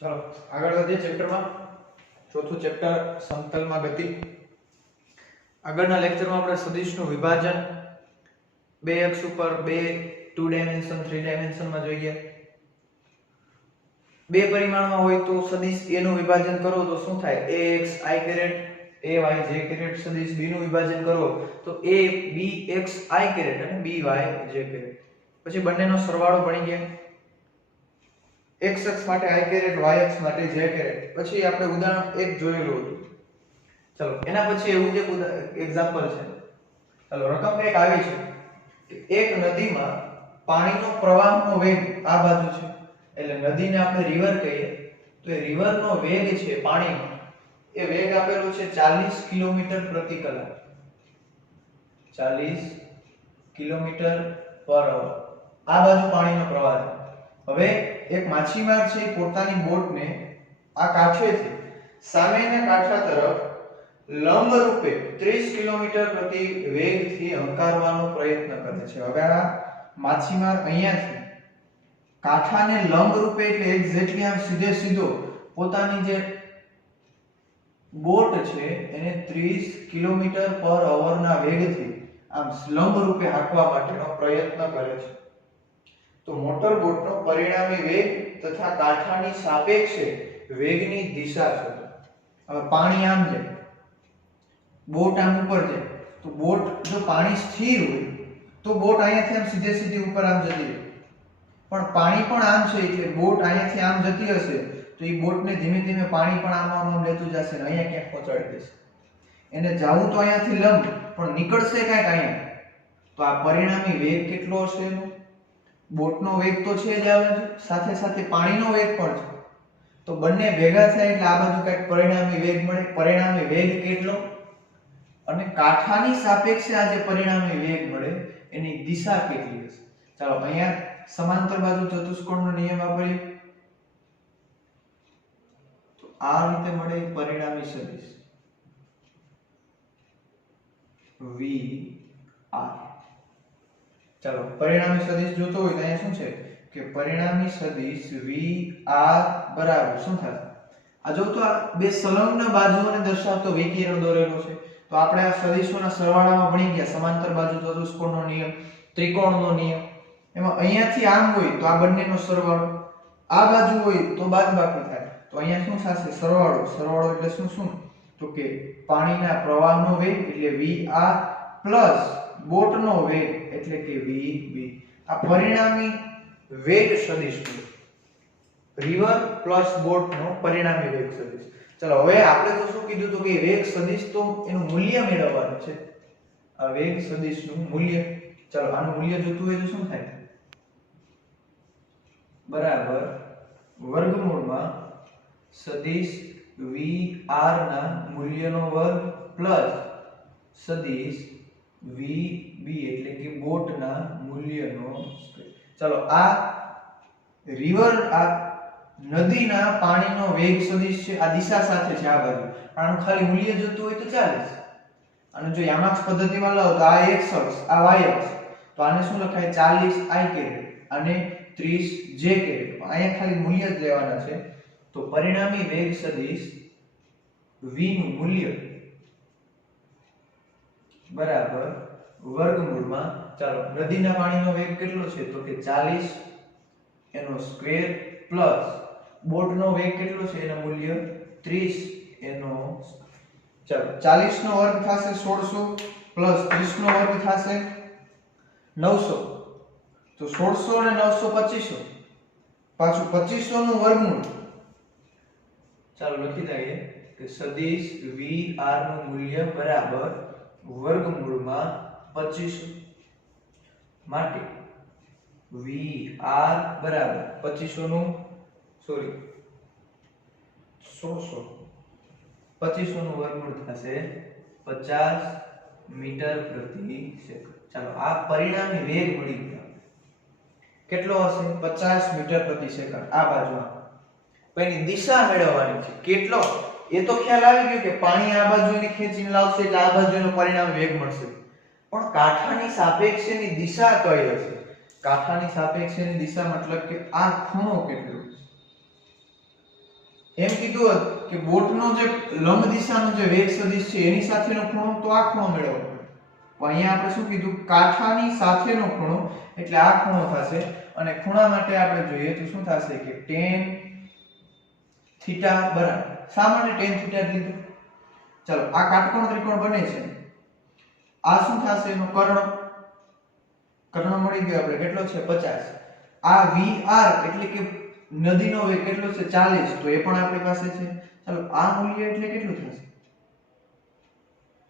चलो આગળ વધીએ ચેપ્ટરમાં ચોથું ચેપ્ટર સમતલમાં ગતિ। આગળના લેક્ચરમાં આપણે સદિશનું વિભાજન બે અક્ષ ઉપર બે 2 ડાયમેન્શન 3 ડાયમેન્શનમાં જોઈએ। બે પરિમાણમાં હોય તો સદિશ a નું વિભાજન કરો તો શું થાય ax i caret ay j caret. સદિશ b નું વિભાજન કરો તો a bx i કેરેટ અને by j કેરેટ। પછી બંનેનો સરવાળો બની ગયા x અક્ષ માટે i કેરેટ y અક્ષ માટે j કેરેટ। પછી આપણે ઉદાહરણ 1 જોયેલું હતું। ચલો એના પછી એવું જ એક એક્ઝામ્પલ છે। ચલો રકમ કંઈક આવી છે કે એક નદીમાં પાણીનો પ્રવાહનો વેગ આ બાજુ છે એટલે નદીને આપણે રિવર કહીએ તો એ રિવરનો વેગ છે પાણીનો એ વેગ આપેલો છે 40 કિલોમીટર પ્રતિ કલાક 40 કિલોમીટર પર અવર। આ બાજુ પાણીનો પ્રવાહ છે। હવે એક માછીમાર છે પોતાની બોટને આ કાંઠેથી સામેના કાંઠા તરફ લંબ રૂપે 30 કિલોમીટર પ્રતિ વેગથી હંકારવાનો પ્રયત્ન કરે છે। હવે આ માછીમાર અહીંયાથી કાંઠાને લંબ રૂપે એટલે એક્ઝેક્ટલી આમ સીધે સીધો પોતાની જે બોટ છે એને 30 કિલોમીટર પર અવર ના વેગથી આમ લંબ રૂપે હાંકવા માટેનો પ્રયત્ન કરે છે। તો મોટર બોટનો પરિણામી વેગ તથા કાંઠાની સાપેક્ષે વેગની દિશા છે। હવે પાણી આમ જાય બોટ આમ ઉપર જાય તો બોટ જો પાણી સ્થિર હોય તો બોટ અહીંયાથી આમ સીધે સીધી ઉપર આમ જતી રહે પણ પાણી પણ આમ છે એટલે બોટ અહીંયાથી આમ જતી હશે તો એ બોટને ધીમે ધીમે પાણી પણ આમ લેતું જશે ને અહીંયા ક્યાંક પહોંચાડી દેશે। એને જાવું તો અહીંયાથી લંબ પણ નીકળશે ક્યાંક અહીંયા। તો આ પરિણામી વેગ કેટલો હશે એનો બોટનો વેગ તો છે જ આવે સાથે સાથે પાણીનો વેગ પણ છે તો બંને ભેગા થાય એટલે આ બાજુ કંઈક પરિણામી વેગ મળે। પરિણામી વેગ કેટલો અને કાંઠાની સાપેક્ષે આ જે પરિણામી વેગ મળે એની દિશા કેટલી હશે। ચાલો અહીંયા સમાંતર બાજુ ચતુષ્કોણનો નિયમ વાપરીએ તો આ રીતે મળે પરિણામી સદિશ v r। ચાલો પરિણામી સદિશ જોતો હોય તો અહીંયા શું છે કે પરિણામી સદિશ VR બરાબર શું થશે આ જો તો આ બે સંલગ્ન બાજુઓને દર્શાવતો વિકર્ણ દોરેલો છે તો આપણે આ સદિશોના સરવાળામાં ભણી ગયા સમાંતર બાજુ ચતુષ્કોણનો નિયમ ત્રિકોણનો નિયમ એમાં અહીંયાથી આમ હોય તો આ બંનેનો સરવાળો આ બાજુ હોય તો બાદબાકી થાય તો અહીંયા શું થશે સરવાળો સરવાળો એટલે શું શું તો કે પાણીના પ્રવાહનો વેગ એટલે VR પ્લસ બોટનો વેગ એટલે કે VB। આ પરિણામી વેગ સદિશ રિવર પ્લસ બોટનો પરિણામી વેગ સદિશ। ચલો હવે આપણે તો શું કીધું તો કે વેગ સદિશ તો એનું મૂલ્ય મેળવવાનું છે આ વેગ સદિશનું મૂલ્ય। ચલો આનું મૂલ્ય જોતું હોય તો શું થાય બરાબર વર્ગમૂળમાં સદિશ VR ના મૂલ્યનો વર્ગ પ્લસ સદિશ VB એટલે કે બોટના મૂલ્યનો સ્ક્વેર। ચલો આ રિવર આ નદીના પાણીનો વેગ સદિશ છે આ દિશા સાથે છે આ બાજુ આનું ખાલી મૂલ્ય જોતું હોય તો ચાલે। અને જો યામાક્ષ પદ્ધતિમાં લાવો તો આ x અક્ષ આ y અક્ષ તો આને શું લખાય 40 i કેરેટ અને 30 j કેરેટ અહીંયા ખાલી મૂલ્ય જ લેવાના છે। તો પરિણામી વેગ સદિશ v નું મૂલ્ય બરાબર વર્ગમૂળમાં ચાલો નદીના પાણીનો વેગ કેટલો છે તો કે 40 એનો સ્ક્વેર પ્લસ બોટનો વેગ કેટલો છે એનું મૂલ્ય 30 એનો ચાલો 40 નો વર્ગ થશે 1600 પ્લસ 30 નો વર્ગ થશે 900 તો 1600 અને 900 2500 પાછું 2500 નું વર્ગમૂળ ચાલો લખી દઈએ કે સદિશ VR નું મૂલ્ય બરાબર વર્ગમૂળમાં 2500 માટે VR બરાબર 2500 નું 1600 2500 નું વર્ગમૂળ થશે 50 મીટર પ્રતિ સેકન્ડ। ચાલો આ પરિણામી વેગ મળી ગયો કેટલો હશે 50 મીટર પ્રતિ સેકન્ડ આ બાજુમાં એની દિશા મેળવવાની છે કેટલો એ તો ખ્યાલ આવી ગયો કે પાણી આ બાજુ એને ખેંચીને લાવશે એટલે આ બાજુનો પરિણામી વેગ મળશે પણ કાંઠાની સાપેક્ષેની દિશા કઈ હશે કાંઠાની સાપેક્ષેની દિશા મતલબ કે આ ખૂણો કેટલો એમ કીધું હોત કે બોટનો જે લંબ દિશાનો જે વેગ સદિશ છે એની સાથેનો ખૂણો તો આ ખૂણો મેળવવો પડે. તો અહીંયા આપણે શું કીધું, કાંઠાની સાથેનો ખૂણો એટલે આ ખૂણો થશે. અને ખૂણા માટે આપણે જોઈએ તો શું થશે કે tan થીટા બરાબર, શા માટે tan થીટા લીધું? ચાલો આ કાટકોણ ત્રિકોણ બને છે, આ શું થશે એનો કર્ણ મળી ગયો આપણે, કેટલો છે 50. આ VR એટલે કે નદીનો વેગ કેટલો છે 40, તો એ પણ આપણી પાસે છે. ચાલો આ મૂલ્ય એટલે કેટલું થશે?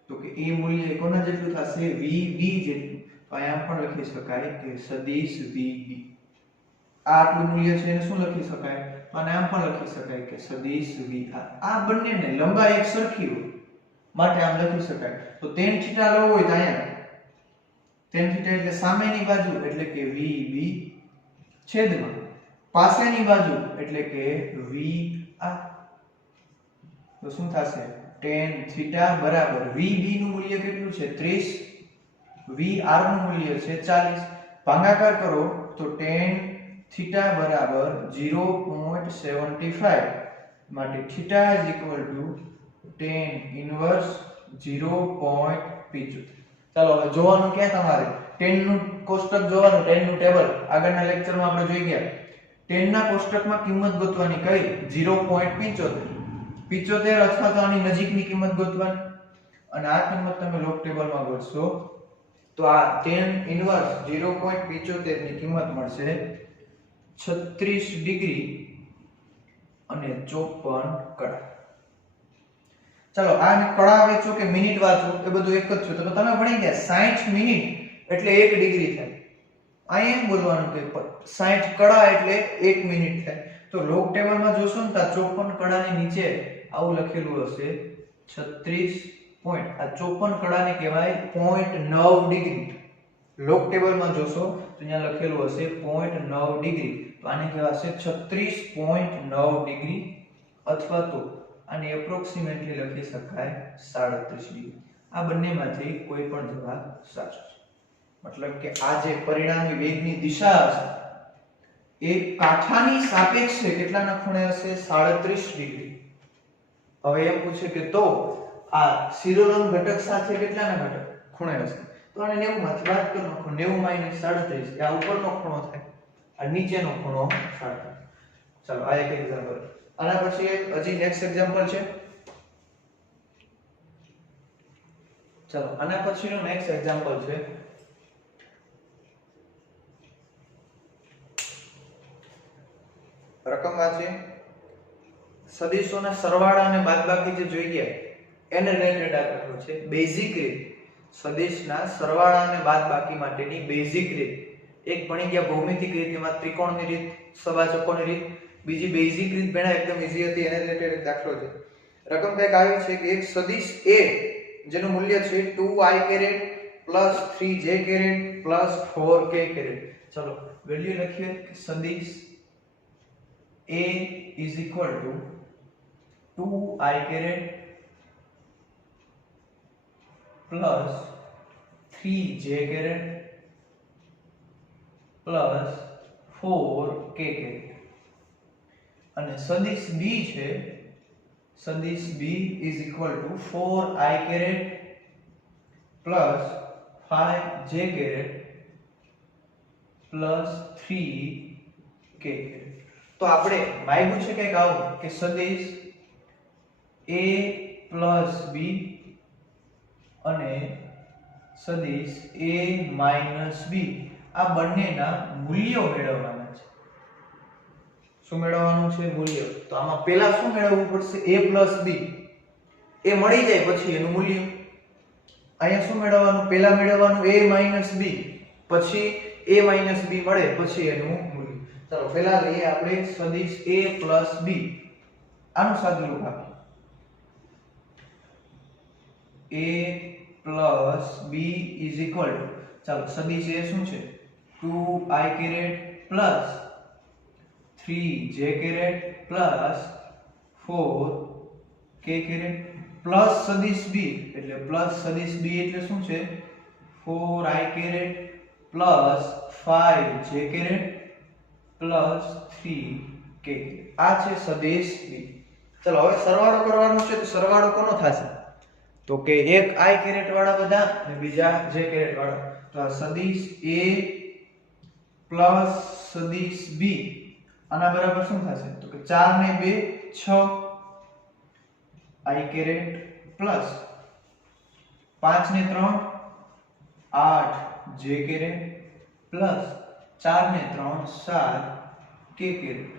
તો કે એ મૂલ્ય કોના જેટલું થશે? VB જેટલું. તો અહીંયા પણ લખી શકાય કે સદિશ VB. આ આટલું મૂલ્ય છે એને શું લખી શકાય? અને આમ પણ લખી શકાય કે સદિશ VR. આ બંનેને લંબાઈ એક સરખી હોય માટે આમ લખી શકાય. તો tan થીટા લેવો હોય તો અહીંયા tan થીટા એટલે સામેની બાજુ એટલે કે VB છેદમાં પાસેની બાજુ એટલે કે VR. તો શું થશે? tan થીટા બરાબર VB નું મૂલ્ય કેટલું છે 30, VR નું મૂલ્ય છે 40. ભાગાકાર કરો તો tan થીટા બરાબર 0.75 માટે theta is equal to tan inverse 0.75. ચાલો હવે જોવાનું ક્યાં તમારે tan નું કોષ્ટક જોવાનું, tan નું ટેબલ આગળના લેક્ચરમાં આપણે જોઈ ગયા. tan ના કોષ્ટકમાં કિંમત ગોતવાની કઈ? 0.75 અથવા તો આની નજીકની કિંમત ગોતવાની. અને આ કિંમત તમે લોગ ટેબલમાં ગોતશો તો આ tan ઇન્વર્સ 0.75 ની કિંમત મળશે 36 ડિગ્રી અને 54 કડા. ચાલો આ કડા વાંચો કે મિનિટ વાંચો એ બધું એક જ છે. તો તમે ભણી ગયા 60 મિનિટ એટલે 1 ડિગ્રી થાય. આ એમ બોલવાનું કે 60 કડા એટલે 1 મિનિટ થાય. તો લોગ ટેબલમાં જોશો ને તો 54 કડાની નીચે આવું લખેલું હશે 36 પોઈન્ટ. આ 54 કડાને કહેવાય 0.9 ડિગ્રી. લોગ ટેબલમાં જોશો તો અહીંયા લખેલું હશે 0.9 ડિગ્રી. તો આને કહેવાશે 36.9 ડિગ્રી અથવા તો આને એપ્રોક્સિમેટલી લખી શકાય 37 ડિગ્રી. આ બંનેમાંથી કોઈ પણ જવાબ સાચો છે. મતલબ કે આ જે પરિણામી વેગની દિશા હશે એ કાંઠાની સાપેક્ષે કેટલાના ખૂણે હશે? 37 ડિગ્રી. હવે એમ પૂછે કે તો આ શિરોલંબ ઘટક સાથે કેટલાના ઘટક ખૂણે હશે? તો આને 90 માંથી બાદ કરી નાખો. 90 - 37 આ ઉપરનો ખૂણો થાય, આ નીચેનો ખૂણો 37. ચાલો આ એક એક્ઝામ્પલ. આના પછી એક હજી નેક્સ્ટ એક્ઝામ્પલ છે. ચાલો આના પછીનો નેક્સ્ટ એક્ઝામ્પલ છે રકમ વાંચીએ. સદિશોના સરવાળા અને બાદબાકી જે જોઈ ગયા એને રિલેટેડ આ દાખલો છે. બેઝિક રીત સદિશના સરવાળા અને બાદબાકી માટેની બેઝિક રીત. એક ભણી ગયા ભૌમિતિક રીત, એમાં ત્રિકોણની રીત, સવાચકોની રીત. બીજી બેઝિક રીત ભણ્યા એકદમ ઈઝી હતી, એને રિલેટેડ એક દાખલો છે. રકમ કંઈક આવી છે કે એક સદિશ A જેનું મૂલ્ય છે 2i caret plus 3j caret plus 4k caret. ચલો વેલ્યુ લખીએ કે સદિશ A is equal to 2i caret plus 3j caret plus 4k caret. અને સદિશ B છે, સદિશ B is equal to 4i caret plus 5j caret plus 3k caret. તો આપણે માંગ્યું છે કંઈક આવું કે સદિશ A plus B અને સદિશ A minus B આ બંનેના મૂલ્યો મેળવવાના છે. શું મેળવવાનું છે? મૂલ્ય. તો આમાં પહેલા શું મેળવવું પડશે? A plus B. એ મળી જાય પછી એનું મૂલ્ય. અહીંયા શું મેળવવાનું? પહેલા મેળવવાનું A minus B, પછી A minus B મળે પછી એનું મૂલ્ય. ચાલો પહેલા લઈએ આપણે સદિશ A plus B. આનું સાદુરૂપ આપીએ. A plus B is equal to, ચાલો સદિશ A શું છે? 2i caret plus 3j caret plus 4k caret plus સદિશ B એટલે પ્લસ સદિશ B એટલે શું છે? 4i caret plus 5j caret plus 3k. આ છે સદિશ B. ચલો હવે સરવાળો કરવાનો છે. તો સરવાળો કોનો થશે? તો કે એક i કેરેટ વાળા બધા અને બીજા j કેરેટ વાળા. તો આ સદિશ a પ્લસ સદિશ b આના બરાબર શું થશે? તો કે 4 ને 2 6 i કેરેટ પ્લસ 5 ને 3 8 j કેરેટ પ્લસ 4 ને 3 7 k કેરેટ.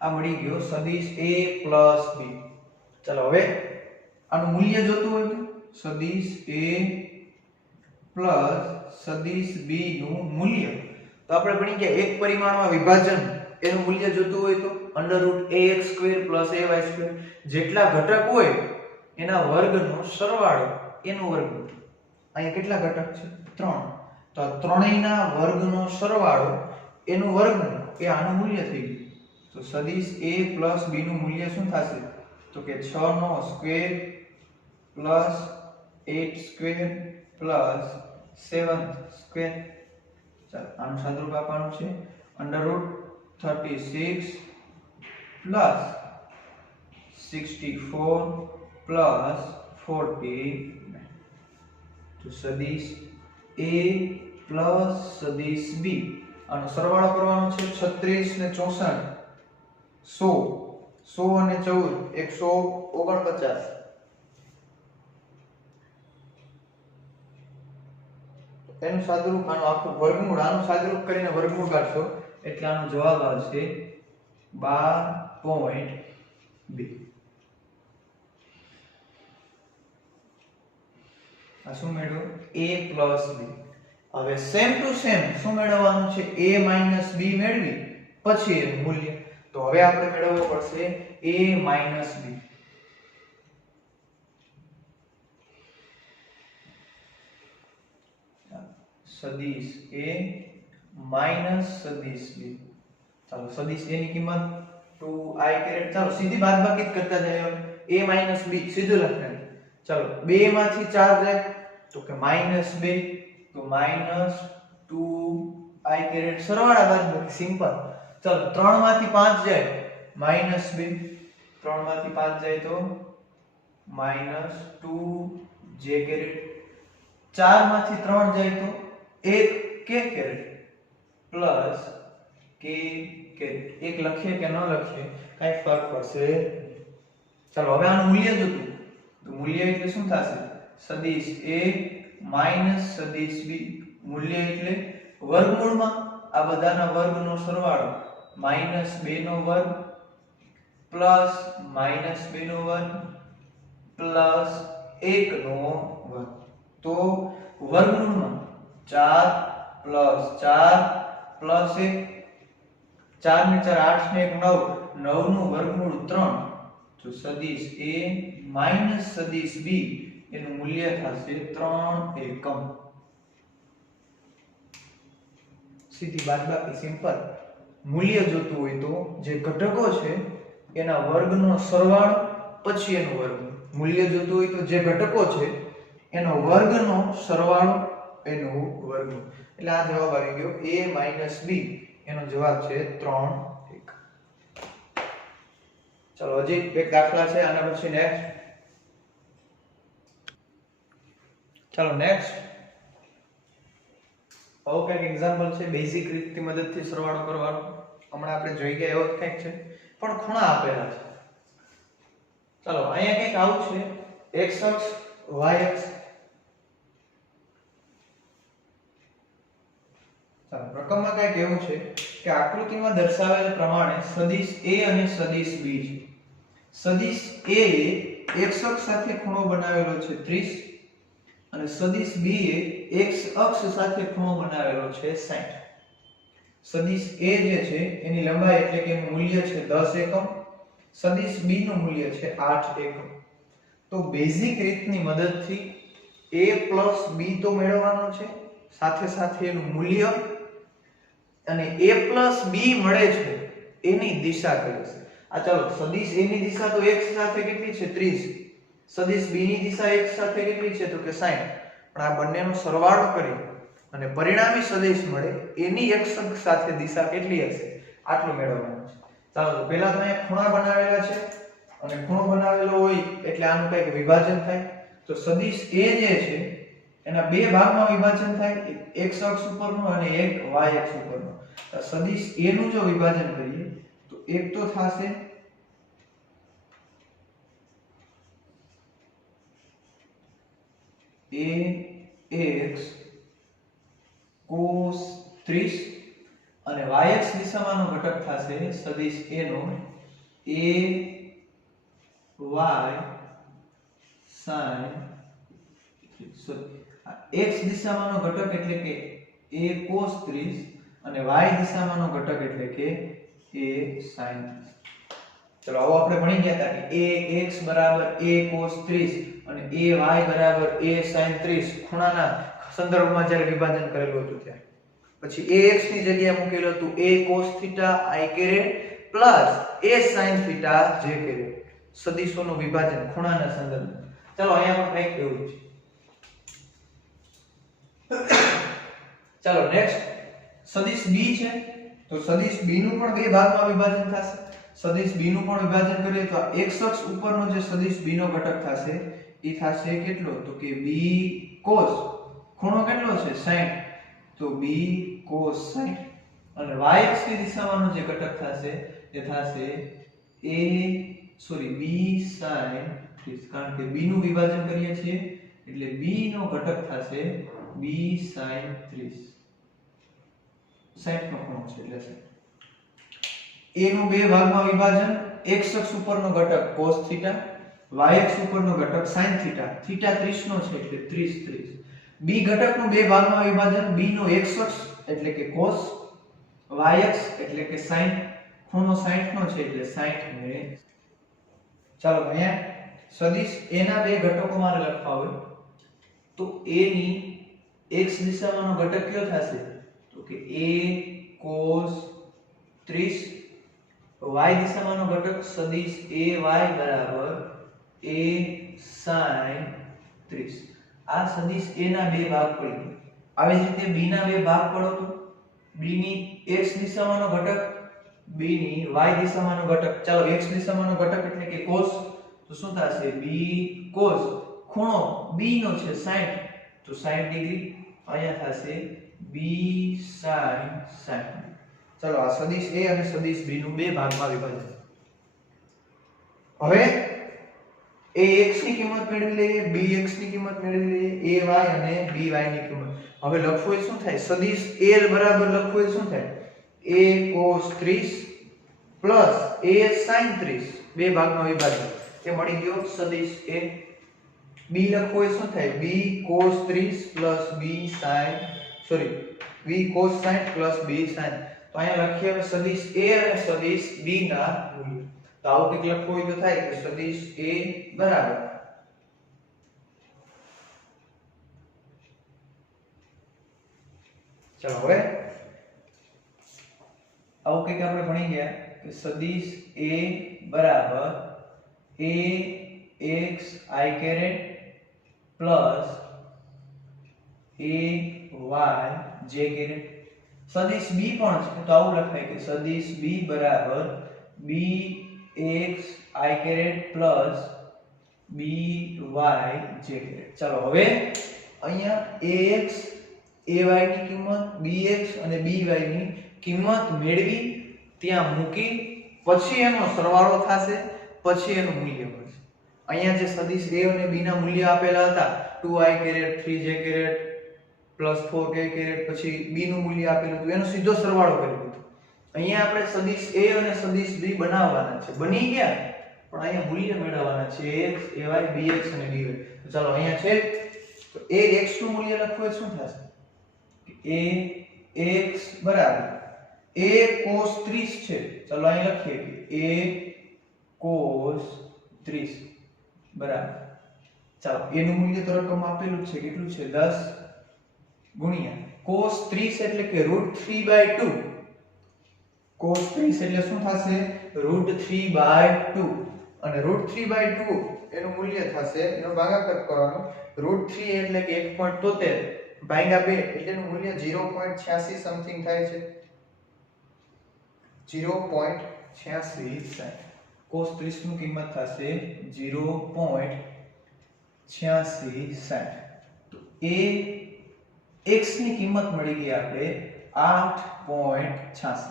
આ મળી ગયો સદિશ a પ્લસ b. ચલો હવે આનું મૂલ્ય જોતું હોય તો સદિશ a પ્લસ સદિશ b નું મૂલ્ય તો આપણે ભણી ગયા એક પરિમાણમાં વિભાજન એનું મૂલ્ય જોતું હોય તો √ax² + ay² જેટલા ઘટક હોય એના વર્ગનો સરવાળો એનું વર્ગમૂળ. અહીંયા કેટલા ઘટક છે? 3. તો આ ત્રણેયના વર્ગનો સરવાળો એનું વર્ગમૂળ એ આનું મૂલ્ય થઈ ગયું. તો સદિશ a પ્લસ b નું મૂલ્ય શું થશે? તો કે 6 નો square plus 8 square plus 7 square. ચાલો આનું સાદુરૂપ આપવાનું છે √36 પ્લસ 64 પ્લસ 49. તો સદિશ a પ્લસ સદિશ b આનો સરવાળો કરવાનો છે 36 ને 64 100 અને 14 149. એનું સાદુરૂપ આનું આખું વર્ગમૂળ આનું સાદુરૂપ કરીને વર્ગમૂળ કાઢશો એટલે આનો જવાબ આવશે 12.2. આ શું મેળવ્યું? a plus b. હવે સેમ ટુ સેમ શું મેળવવાનું છે? a માઈનસ b મેળવી પછી એનું મૂલ્ય. તો હવે આપણે મેળવવું પડશે a માઈનસ b. સદિશ a માઈનસ સદિશ b. ચાલો સદિશ a ની કિંમત 2i કેરેટ. ચાલો સીધી બાદબાકી કરતા જઈએ. a માઈનસ b સીધું લખવાનું. ચાલો 2 માંથી 4 જાય તો કે -2 તો -2i કેરેટ સરવાળા બાદબાકી સિમ્પલ. ચાલો 3 માંથી 5 જાય -2 3 માંથી 5 જાય તો -2j કેરેટ 4 માંથી 3 જાય તો 1 k caret plus k caret. એક લખીએ કે ન લખીએ કાઈ ફરક પડશે. ચાલો હવે આનું મૂલ્ય જોતું. તો મૂલ્ય એટલે શું થશે? સદિશ a માઈનસ સદિશ b. મૂલ્ય એટલે વર્ગમૂળમાં આ બધાના વર્ગનો સરવાળો -2 નો વર્ગ પ્લસ -2 નો વર્ગ પ્લસ 1 નો વર્ગ. તો વર્ગમૂળમાં 4 પ્લસ 4 પ્લસ 1 4 ને 4 8 ને 1 9 9 નું વર્ગમૂળ 3. તો સદિશ a માઈનસ સદિશ b એનું મૂલ્ય થશે 3 એકમ. સીધી બાદબાકી સિમ્પલ. મૂલ્ય જોતું હોય તો જે ઘટકો છે એના વર્ગનો સરવાળો પછી એનું વર્ગમૂળ. મૂલ્ય જોતું હોય તો જે ઘટકો છે એનો વર્ગનો સરવાળો એનું વર્ગમૂળ. એટલે આ જવાબ આવી ગયો a માઈનસ b. એનો જવાબ છે 3 એકમ. ચલો હજી એક દાખલા છે આના પછી નેક્સ્ટ. ચલો નેક્સ્ટ આવો કંઈક એક્ઝામ્પલ છે બેઝિક રીતની મદદથી સરવાળો કરવાનો. હમણાં આપણે જોઈ ગયા એવો જ કંઈક છે પણ ખૂણા આપેલા છે. ચલો અહીંયા કંઈક આવું છે x અક્ષ y અક્ષ. ચાલો રકમમાં કંઈક એવું છે કે આકૃતિમાં દર્શાવેલ પ્રમાણે સદિશ a અને સદિશ b છે. સદિશ a એ x અક્ષ સાથે ખૂણો બનાવેલો છે 30 અને સદિશ b એ x અક્ષ સાથે ખૂણો બનાવેલો છે 60. સદિશ a જે છે એની લંબાઈ એટલે કે એનું મૂલ્ય છે 10 એકમ. સદિશ b નું મૂલ્ય છે 8 એકમ. તો બેઝિક રીતની મદદથી a + b તો મેળવવાનો છે સાથે સાથે એનું મૂલ્ય અને a + b મળે છે એની દિશા કઈ છે. આ ચાલો સદિશ a ની દિશા તો x સાથે કેટલી છે 30. સદિશ b ની દિશા x સાથે કેટલી છે તો કે 60. પણ આ બંનેનો સરવાળો કરી અને પરિણામી સદિશ મળે એની x અક્ષ સાથે દિશા કેટલી હશે આટલું મેળવવાનું છે. ચાલો તો પહેલા તો અહીંયા ખૂણા બનાવેલા છે અને ખૂણો બનાવેલો હોય એટલે આનું કંઈક વિભાજન થાય. તો સદિશ A જે છે એના બે ભાગમાં વિભાજન થાય, એક x અક્ષ ઉપરનો અને એક y અક્ષ ઉપરનો. તો સદિશ A નું જો વિભાજન કરીએ તો એક તો થશે ax cos 30 અને y અક્ષ દિશામાંનો ઘટક થશે સદિશ A no a y sin x દિશામાંનો ઘટક એટલે કે a cos 30 અને y દિશામાંનો ઘટક એટલે કે a sin 30. ચલો આવો આપણે ભણી ગયા હતા કે ax બરાબર a cos 30 અને ay બરાબર a sin 30 ખૂણાના સંદર્ભમાં જ્યારે વિભાજન કરેલું હતું ત્યારે. પછી ax ની જગ્યાએ મૂકેલું હતું a cos theta i caret plus a sin theta j caret. સદિશોનું વિભાજન ખૂણાના સંદર્ભમાં. ચલો અહીંયા પણ કંઈક એવું છે. ચાલો નેક્સ્ટ સદિશ b છે. તો સદિશ b નું પણ બે ભાગમાં વિભાજન થશે. સદિશ b નું પણ વિભાજન કરીએ તો x અક્ષ ઉપરનો જે સદિશ b નો ઘટક થશે એ થશે કેટલો? તો કે b cos ખૂણો કેટલો છે 60 તો b cos 60 અને y અક્ષની દિશામાંનો જે ઘટક થશે એ થશે b sin 30 કારણ કે b નું વિભાજન કરીએ છીએ એટલે b નો ઘટક થશે b sin 30 60 નો ખૂણો છે એટલે a નું બે ભાગમાં વિભાજન x અક્ષ ઉપરનો ઘટક cos થીટા y અક્ષ ઉપરનો ઘટક sin થીટા થીટા 30 નો છે એટલે 30 b ઘટકનું બે ભાગમાં વિભાજન b નો x અક્ષ એટલે કે cos y અક્ષ એટલે કે sin ખૂણો 60 નો છે એટલે 60 ને. ચાલો અહીંયા સદિશ a ના બે ઘટકો મારે લખવા હોય તો a ની x દિશામાંનો ઘટક કયો થશે? તો કે a cos 30 y દિશામાંનો ઘટક સદિશ ay બરાબર a sin 30. આ સદિશ a ના બે ભાગ પડી ગયા. આવી જ રીતે b ના બે ભાગ પડો તો b ની x દિશામાંનો ઘટક b ની y દિશામાંનો ઘટક. ચાલો x દિશામાંનો ઘટક એટલે કે cos તો શું થશે? b cos ખૂણો b નો છે 60 તો 60 ડિગ્રી અહીંયા થશે b sin 60. ચલો આ સદિશ a અને સદિશ b નું બે ભાગમાં વિભાજન. હવે ax ની કિંમત મેળવી લઈએ, bx ની કિંમત મેળવી લઈએ, ay અને by ની કિંમત. હવે લખવું એ શું થાય? સદિશ l બરાબર લખવું એ શું થાય? a cos 30 plus a sin 30 બે ભાગમાં વિભાજન. એ મળી ગયો સદિશ a. b લખવું એ શું થાય? b cos 30 plus b cos 60 plus b sin. તો અહીંયા લખીએ હવે સદિશ a અને સદિશ b ના મૂલ્ય. તો આવું કંઈક લખવું હોય તો થાય કે સદિશ a બરાબર ચલો હવે આવું કંઈક આપણે ભણી ગયા કે સદિશ a બરાબર ax i caret plus ay j caret. સદિશ b પણ છે તો આવું લખાય કે સદિશ b બરાબર bx i caret plus by j caret. ચાલો હવે અહીંયા ax ay ની કિંમત bx અને by ની કિંમત મેળવી ત્યાં મૂકી પછી એનો સરવાળો થશે પછી એનું મૂલ્ય મળશે. અહીંયા જે સદિશ a અને b ના મૂલ્ય આપેલા હતા 2i caret 3j caret plus 4k caret પછી b નું મૂલ્ય આપેલું હતું એનો સીધો સરવાળો કરી દીધો. અહીંયા આપણે સદિશ a અને સદિશ b બનાવવાના છે. બની ગયા પણ અહીંયા મૂલ્ય મેળવવાના છે ax ay bx અને by. તો ચાલો અહીંયા છે તો ax નું મૂલ્ય લખવું એ શું થશે? ax બરાબર a cos 30 છે. ચાલો અહીં લખીએ કે a cos 30 બરાબર ચાલો a નું મૂલ્ય તો રકમ આપેલું છે કેટલું છે 10 ગુણ્યા cos 30 એટલે કે √3/2 cos 30 એટલે શું થશે √3/2 અને √3/2 એનું મૂલ્ય થશે એનો ભાગાકાર કરવાનો √3 એટલે કે 1.73 ભાગ્યા 2 એટલે એનું મૂલ્ય 0.86 સમથિંગ થાય છે 0.86 cos 30 નું કિંમત થશે 0.8660. તો એ x ની કિંમત મળી ગઈ આપણે 8.66.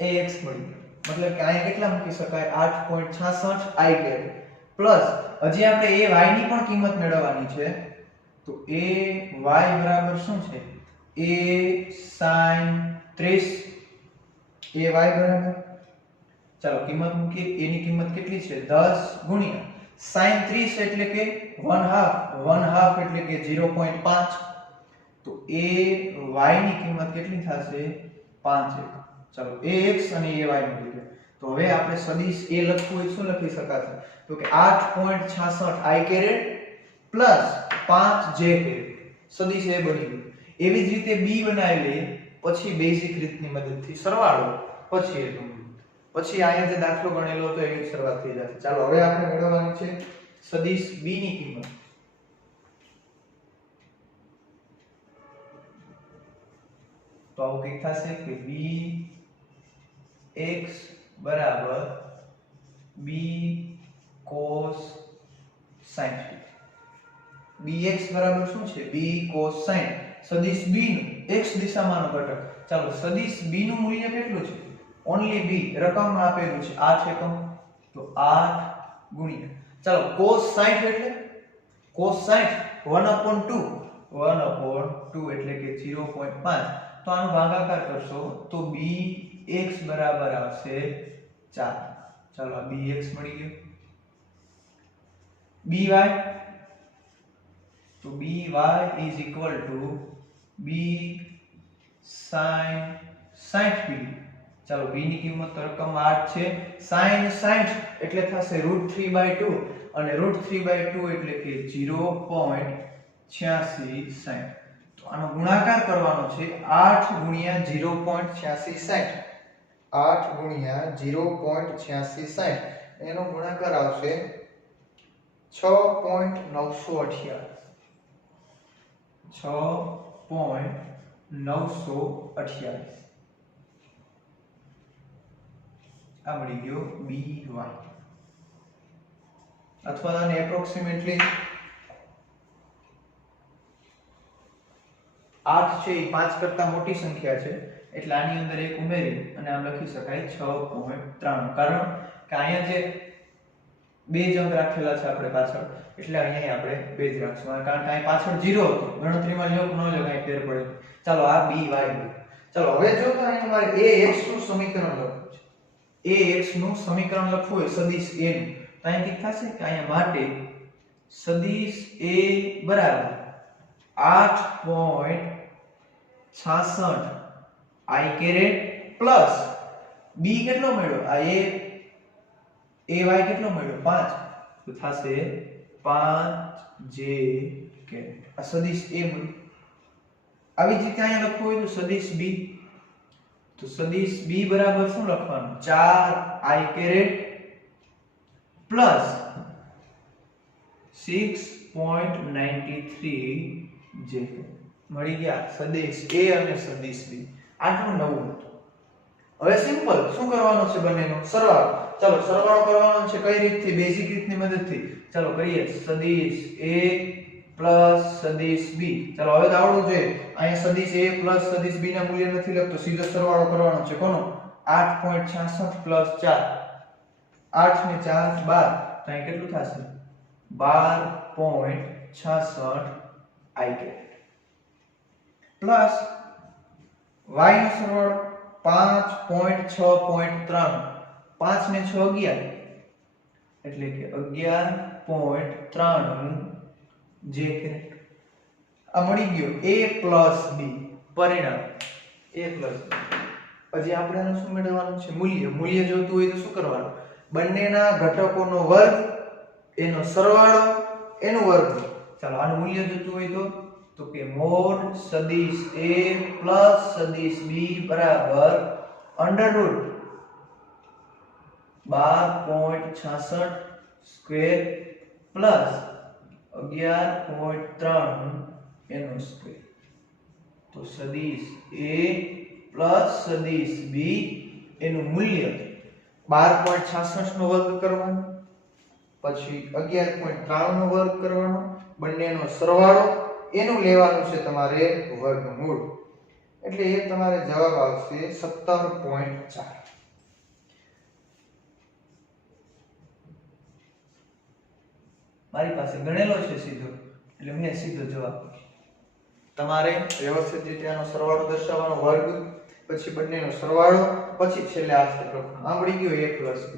એ x મળી ગયો મતલબ કે અહીંયા કેટલા મૂકી શકાય 8.66 i કેરેટ પ્લસ હજી આપણે એ y ની પણ કિંમત મેળવવાની છે. તો એ y બરાબર શું છે a sin 30 એ y બરાબર ચાલો કિંમત મૂકીએ. a ની કિંમત કેટલી છે 10 ગુણ્યા sin 30 એટલે કે 1/2 એટલે કે 0.5. તો a y ની કિંમત કેટલી થશે 5. ચાલો ax અને ay મળી ગયા. તો હવે આપણે સદિશ a લખવું હોય શું લખી શકાશે તો કે 8.66 i caret plus 5 j caret સદિશ a બની ગયું. એવી જ રીતે b બનાવી લઈએ પછી બેઝિક રીતની મદદથી સરવાળો પછી એ પછી અહીંયા જે દાખલો ગણેલો હતો એવી શરૂઆત થઈ જશે. ચાલો હવે આપણે મેળવવાની છે સદિશ b ની કિંમત. તો આવું કંઈક થશે કે b x બરાબર b cos sin. bx બરાબર શું છે b cos sin. સદિશ b નું x દિશામાંનો ઘટક. ચાલો સદિશ b નું મૂલ્ય કેટલું છે ઓન્લી b રકમમાં આપેલું છે 8 એકમ. તો 8 ગુણ્યા ચાલો cos 60 એટલે cos 60 1/2 એટલે કે 0.5. તો આનો ભાગાકાર કરશો તો bx બરાબર આવશે 4. ચાલો આ bx મળી ગયો. by તો by is equal to b sin 60. ચાલો b ની કિંમત તો રકમ 8 છે. sin 60 એટલે થશે √3/2 અને √3/2 એટલે કે 0.8660. તો આનો ગુણાકાર કરવાનો છે 8 ગુણ્યા 0.8660. 8 ગુણ્યા 0.8660 એનો ગુણાકાર આવશે 6.928. 6.928 આ મળી ગયો by. અથવા આને એપ્રોક્સિમેટલી 8 છે એ 5 કરતા મોટી સંખ્યા છે એટલે આની અંદર એક ઉમેરી અને આમ લખી શકાય 6.93. કારણ કે અહીંયા જે બે જ અંક રાખેલા છે આપણે પાછળ એટલે અહીંયા આપણે બે જ રાખશું કારણ કે અહીં પાછળ 0 હતો ગણતરીમાં યોગ ન લગાય ફેર પડે. ચાલો આ by. ચાલો હવે જો તો અહીં મારે ax નું સમીકરણ લખવું છે. ax નું સમીકરણ લખવું હોય સદિશ a નું તો અહીં ઠીક થશે કે અહીંયા માટે સદિશ a બરાબર 8.66 i કેરેટ પ્લસ b કેટલો મળ્યો આ a ay કેટલો મળ્યો 5 તો થશે 5j કેરેટ. આ સદિશ a મળ્યું. આવી જ રીતે અહીંયા લખવું હોય તો સદિશ b તો સદિશ b બરાબર શું લખવાનું 4i કેરેટ પ્લસ 6.93j મળી ગયા સદિશ a અને સદિશ b. આટલું નવું હતું. હવે સિમ્પલ શું કરવાનું છે બંનેનો સરવાળો. ચાલો સરવાળો કરવાનો છે કઈ રીતથી બેઝિક રીતની મદદથી. ચાલો કરીએ સદિશ a પ્લસ સદિશ b. ચાલો હવે તો આવડવું જોઈએ અહીંયા સદિશ a પ્લસ સદિશ b ના મૂલ્ય નથી લખતો સીધો સરવાળો કરવાનો છે કોનો 8.66 પ્લસ 4 8 ને 4 12 તો અહીં કેટલું થશે 12.66 i કેરેટ પ્લસ y નો સરવાળો 5.6.3 5 ને 6 11 એટલે કે 11.3 j કેરેટ. આ મળી ગયો a પ્લસ b પરિણામ a પ્લસ b. પછી આપણે આનું શું મેળવવાનું છે મૂલ્ય જોતું હોય તો શું કરવાનું બંનેના ઘટકોનો વર્ગ એનો સરવાળો એનું વર્ગ. ચાલો આનું મૂલ્ય જોતું હોય તો કે મોડ સદિશ a પ્લસ સદિશ b બરાબર અંડરરૂટ 12.66 સ્ક્વેર પ્લસ 11.3 એનો સ્ક્વેર. તો સદિશ a પ્લસ સદિશ b એનું મૂલ્ય 12.66 નો વર્ગ કરવાનો, પછી 11.93 નો વર્ગ કરવાનો, બંનેનો સરવાળો, એનું લેવાનું છે તમારે વર્ગમૂળ, એટલે એ તમારે જવાબ આવશે 17.4. મારી પાસે ગણેલો છે સીધો, એટલે મેં સીધો જવાબ લખ્યો. તમારે વ્યવસ્થિત રીતે આનો સરવાળો દર્શાવવાનો, વર્ગ, પછી બંનેનો સરવાળો, પછી છેલ્લે આ સ્ટેપ લખવાનું. આ મળી ગયો a + b.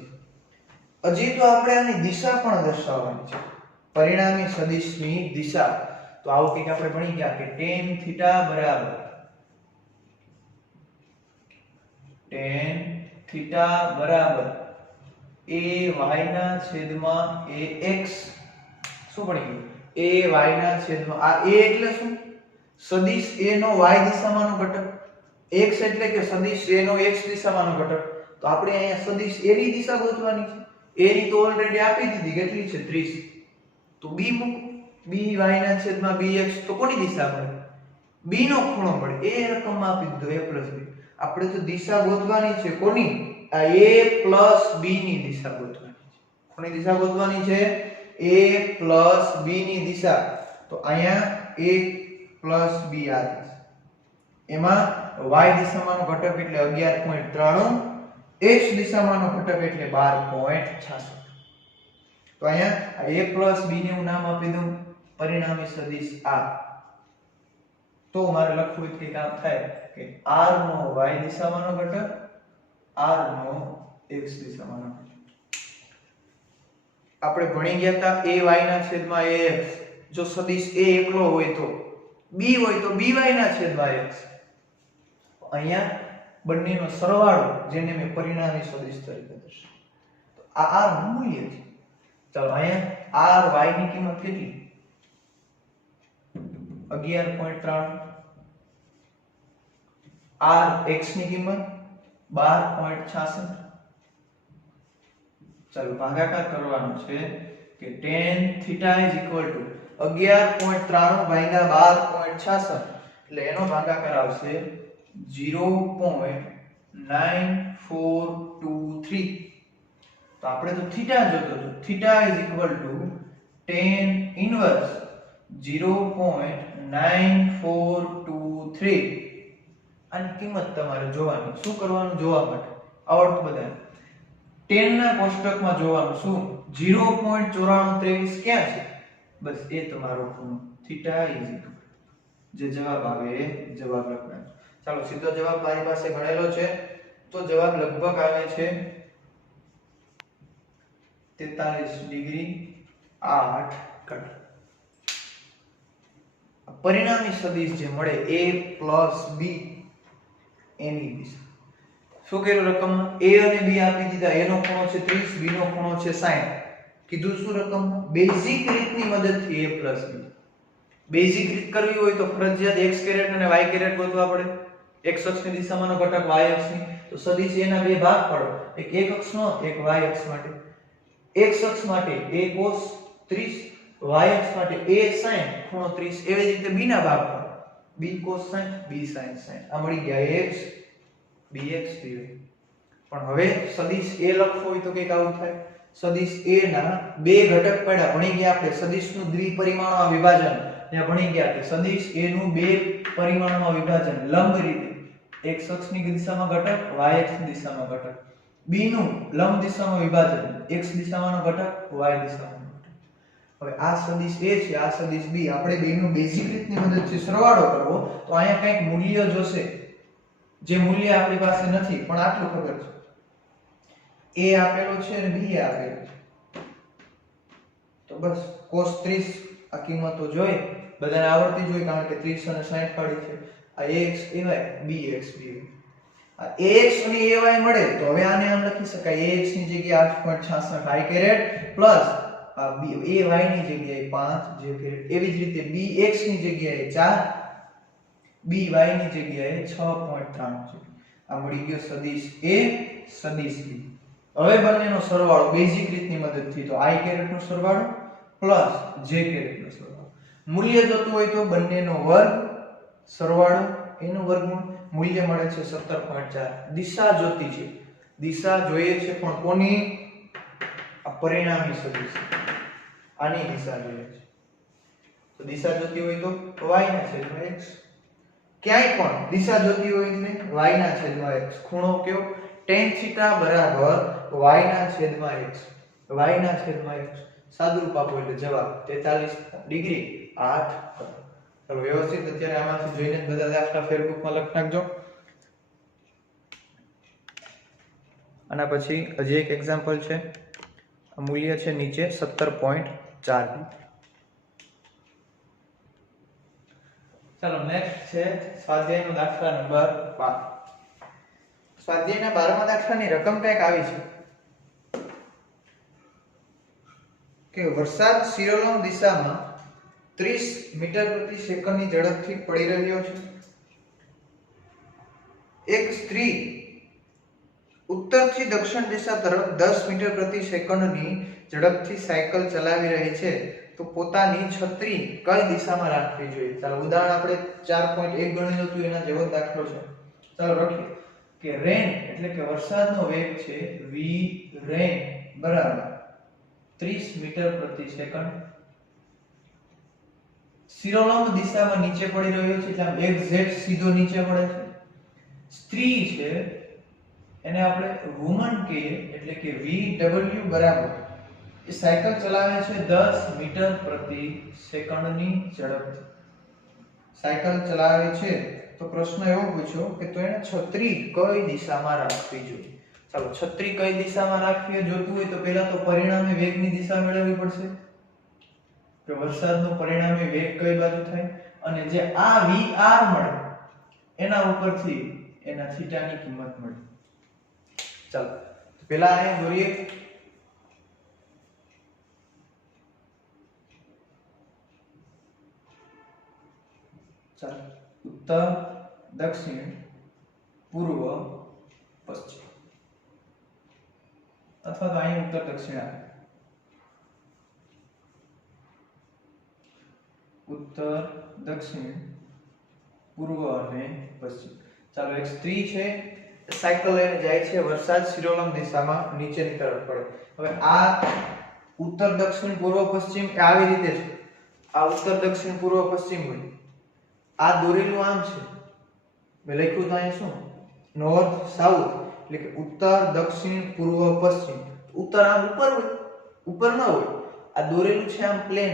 હજી તો આપણે આની દિશા પણ દર્શાવવાની છે, પરિણામી સદિશની દિશા. તો આવું કંઈક આપણે ભણી ગયા કે tan θ બરાબર ay ના છેદમાં ax. શું ભણી ગયું? ay ના છેદમાં આ a એટલે શું? સદિશ a નો y દિશામાંનો ઘટક, x એટલે કે સદિશ a નો x દિશામાંનો ઘટક. તો આપણે અહીંયા સદિશ a ની દિશા ગોતવાની છે. a ની તો ઓલરેડી આપી દીધી, કેટલી છે? 30. તો b મૂકો, by ના છેદમાં bx. તો કોની દિશા મળે? b નો ખૂણો મળે. એ રકમમાં આપી દીધો a + b. આપણે તો દિશા ગોતવાની છે કોની? આ a + b ની દિશા ગોતવાની છે. કોની દિશા ગોતવાની છે? a + b ની દિશા. તો અહીંયા a + b આ છે. એમાં y દિશામાંનો ઘટક એટલે 11.93, x દિશામાંનો ઘટક એટલે 12.66. તો અહીંયા a + b ને હું નામ આપી દઉં પરિણામી સદિશ આ. તો મારે લખવું કે કામ થાય કે r નો y દિશામાંનો ઘટક, r નો x દિશામાંનો ઘટક. આપણે ભણી ગયા હતા ay ના છેદમાં ax. જો સદિશ a એકલો હોય તો, b હોય તો by ના છેદમાં ax. અહીંયા બંનેનો સરવાળો, જેને મેં પરિણામી સદિશ તરીકે દર્શાવ્યો. તો આ r નું મૂલ્ય છે. ચાલો અહીંયા r y ની કિંમત કેટલી? 11.93. r x ની કિંમત 12.66. ચાલો ભાગાકાર કરવાનો છે કે tan θ = 11.93 ભાગ્યા 12.66, એટલે એનો ભાગાકાર આવશે 0.9423. તો આપણે તો થીટા જોતો હતો. θ = tan ઇન્વર્સ 0.9423. આની કિંમત તમારે જોવાની. શું કરવાનું જોવા માટે? આવડતું બધાને. tan ના કોષ્ટકમાં જોવાનું. શું? 0.9423 ક્યાં છે? બસ એ તમારો ખૂણો. θ = જે જવાબ આવે એ જવાબ લખવાનો. ચાલો સીધો જવાબ મારી પાસે ગણેલો છે. તો જવાબ લગભગ આવે છે 43°8'. પરિણામી સદિશ જે મળે a + b એની દિશા. શું કર્યું રકમમાં? a અને b આપી દીધા. a નો ખૂણો છે 30, b નો ખૂણો છે 60. કીધું શું રકમમાં? બેઝિક રીતની મદદથી a + b. બેઝિક રીત કરવી હોય તો ફરજિયાત x કેરેટ અને y કેરેટ ગોતવા પડે. x અક્ષની દિશામાંનો ઘટક y અક્ષની. તો સદિશ a ના બે ભાગ પાડો, એક x અક્ષનો, એક y અક્ષ માટે. x અક્ષ માટે a cos 30, y અક્ષ માટે a sin ખૂણો 30. એવી જ રીતે b ના ભાગ પાડો, b cos 60, b sin 60. આ મળી ગયા x bx dy. પણ હવે સદિશ a લખવો હોય તો કઈક આવું થાય. સદિશ a ના બે ઘટક પડ્યા. ભણી ગયા આપણે સદિશનું દ્વિપરિમાણમાં વિભાજન. ત્યાં ભણી ગયા કે સદિશ a નું બે પરિમાણમાં વિભાજન લંબ રીતે. x અક્ષની દિશામાં ઘટક, y અક્ષની દિશામાં ઘટક. b નું લંબ દિશામાં વિભાજન, x દિશામાંનો ઘટક, y દિશામાંનો ઘટક. હવે આ સદિશ a છે, આ સદિશ b. આપણે બેનું બેઝિક રીતની મદદથી સરવાળો કરવો તો અહીંયા કંઈક મૂલ્ય જોશે. જે મૂલ્ય આપણી પાસે નથી, પણ આટલું ખબર છે a આપેલો છે અને b આપેલો છે. તો બસ cos 30 આ કિંમતો જોઈ, બધાને આવડતી જોઈ, કારણ કે 30 અને 60 પાડી છે. આ ax ay, bx dy. આ ax અને ay મળે તો હવે આને આમ લખી શકાય. ax ની જગ્યાએ 8.66 i કેરેટ પ્લસ આ ay ની જગ્યાએ 5 j કેરેટ. એવી જ રીતે bx ની જગ્યાએ 4, by ની જગ્યાએ 6.93 છે. આ મળી ગયો સદિશ a, સદિશ b. હવે બંનેનો સરવાળો બેઝિક રીતની મદદથી તો i કેરેટ નો સરવાળો પ્લસ j કેરેટ નો સરવાળો. મૂલ્ય જોતું હોય તો બંનેનો વર્ગ, સરવાળો, એનું વર્ગમૂળ. મૂલ્ય મળે છે 17.4. દિશા જોતી છે દિશા જોઈએ છે, પણ કોની? આ પરિણામી સદિશ, આની દિશા જોઈએ છે. તો દિશા જોતી હોય તો y ના છેદમાં x, ક્યાંય પણ દિશા જોતી હોય એટલે y ના છેદમાં x. ખૂણો કયો? tan θ બરાબર y ના છેદમાં x, y ના છેદમાં x. સાદુરૂપ આપો એટલે જવાબ 43 ડિગ્રી 8. ચલો વ્યવસ્થિત અત્યારે આમાંથી જોઈને બધા દાખલા ફેરબુકમાં લખ નાખજો. આના પછી હજી એક એક્ઝામ્પલ છે, મૂલ્ય છે નીચે 17.4. ચાલો નેક્સ્ટ છે સ્વાધ્યાયનો દાખલા નંબર 12. સ્વાધ્યાયના 12મા દાખલાની રકમ કંઈક આવી છે કે વરસાદ શિરોલોમ દિશામાં 30 મીટર પ્રતિ સેકન્ડની ઝડપથી પડી રહ્યો છે. એક સ્ત્રી ઉત્તરથી દક્ષિણ દિશા તરફ 10 મીટર પ્રતિ સેકન્ડની ઝડપથી સાયકલ ચલાવી રહી છે, તો પોતાની છત્રી કઈ દિશામાં રાખવી જોઈએ? ચાલો ઉદાહરણ આપણે 4.1 ગણેલું હતું એના જેવો દાખલો છે. ચાલો લખીએ કે રેન એટલે કે વરસાદનો વેગ છે v રેન બરાબર 30 મીટર પ્રતિ સેકન્ડ. શિરોલોમ દિશામાં નીચે પડી રહ્યો છે, એટલે આમ એક્ઝેક્ટ સીધો નીચે પડે છે. સ્ત્રી છે એને આપણે વુમન કહીએ, એટલે કે VW બરાબર એ સાયકલ ચલાવે છે 10 મીટર પ્રતિ સેકન્ડની ઝડપથી. સાયકલ ચલાવે છે તો પ્રશ્ન એવો પૂછ્યો કે તો એને છત્રી કઈ દિશામાં રાખવી જોઈએ? ચાલો છત્રી કઈ દિશામાં રાખવી જોતું હોય તો પહેલા તો પરિણામી વેગની દિશા મેળવવી પડશે કે વરસાદનો પરિણામી વેગ કઈ બાજુ થાય, અને જે આ VR મળે એના ઉપરથી એના થીટાની કિંમત મળે. ચાલો પહેલા અહીંયા દોરીએ. ચાલો ઉત્તર દક્ષિણ પૂર્વ પશ્ચિમ, અથવા તો અહીં ઉત્તર દક્ષિણ આવે. ઉત્તર દક્ષિણ પૂર્વ અને પશ્ચિમ. ચાલો એક સ્ત્રી છે સાયકલ લઈને જાય છે, વરસાદ શિરોલોમ દિશામાં નીચેની તરફ પડે. હવે આ ઉત્તર દક્ષિણ પૂર્વ પશ્ચિમ આવી રીતે છે. આ ઉત્તર દક્ષિણ પૂર્વ પશ્ચિમ હોય. આ દોરેલું આમ છે, મેં લખ્યું તો અહીંયા શું નોર્થ સાઉથ, એટલે કે ઉત્તર દક્ષિણ પૂર્વ પશ્ચિમ. ઉત્તર આમ ઉપર હોય, ઉપર ન હોય. આ દોરેલું છે આમ પ્લેન,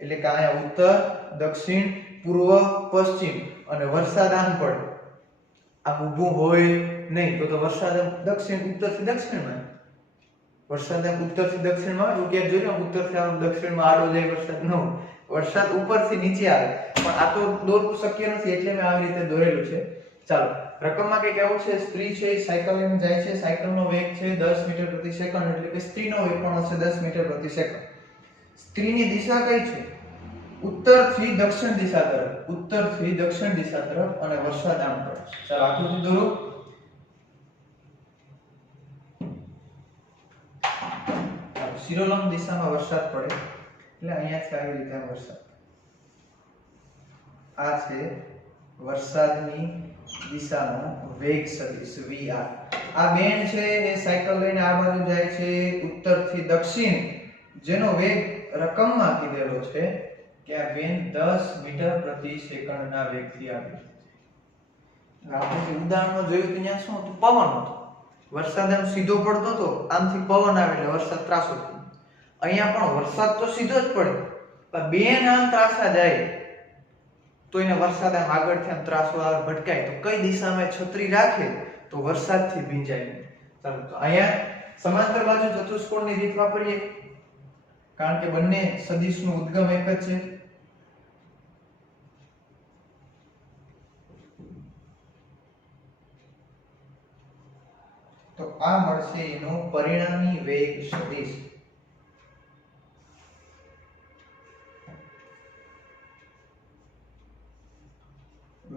એટલે કે અહીંયા ઉત્તર દક્ષિણ પૂર્વ પશ્ચિમ, અને વરસાદ આમ પડે. આ ઊભું હોય નહીં તો વરસાદ દક્ષિણ ઉત્તરથી દક્ષિણમાં, વરસાદ ઉત્તરથી દક્ષિણમાં આવે. ક્યાંક જોયું ઉત્તરથી આમ દક્ષિણમાં આડો જાય વરસાદ ન હોય, વરસાદ ઉપરથી નીચે આવે. પણ આ તો દોરવું શક્ય નથી એટલે મેં આવી રીતે દોરેલું છે. ચાલો રકમમાં કંઈક એવું છે, સ્ત્રી છે સાયકલ લઈને જાય છે, સાયકલનો વેગ છે 10 મીટર પ્રતિ સેકન્ડ, એટલે કે સ્ત્રીનો વેગ પણ હશે 10 મીટર પ્રતિ સેકન્ડ. સ્ત્રીની દિશા કઈ છે? ઉત્તરથી દક્ષિણ દિશા તરફ, ઉત્તરથી દક્ષિણ દિશા તરફ, અને વરસાદ આમ પડે. ચાલો આકૃતિ દોરો. શિરોલોમ દિશામાં વરસાદ પડે એટલે અહીંયાથી આવી રીતે વરસાદ. આ છે વરસાદની દિશાનો વેગ સદિશ VR. આ બેન છે એ સાયકલ લઈને આ બાજુ જાય છે ઉત્તરથી દક્ષિણ, જેનો વેગ રકમમાં કીધેલો છે કે આ બેન 10 મીટર પ્રતિ સેકન્ડના વેગથી આવી. આપણે ઉદાહરણમાં જોયું કે ત્યાં શું હતું? પવન હતો. વરસાદ આમ સીધો પડતો હતો, આમથી પવન આવે એટલે વરસાદ ત્રાસો થયો. અહીંયા પણ વરસાદ તો સીધો જ પડે, પણ બેન આમ ત્રાસા જાય તો એને વરસાદ આમ આગળથી આમ ત્રાસો આવે ભટકાય, તો કઈ દિશામાં છત્રી રાખે તો વરસાદથી ભીંજાય. ચાલો તો અહીંયા સમાંતર બાજુ ચતુષ્કોણની રીત વાપરીએ, કારણ કે બંને સદિશનો ઉદ્ગમ એક જ છે. તો આ મળશે એનો પરિણામી વેગ સદિશ.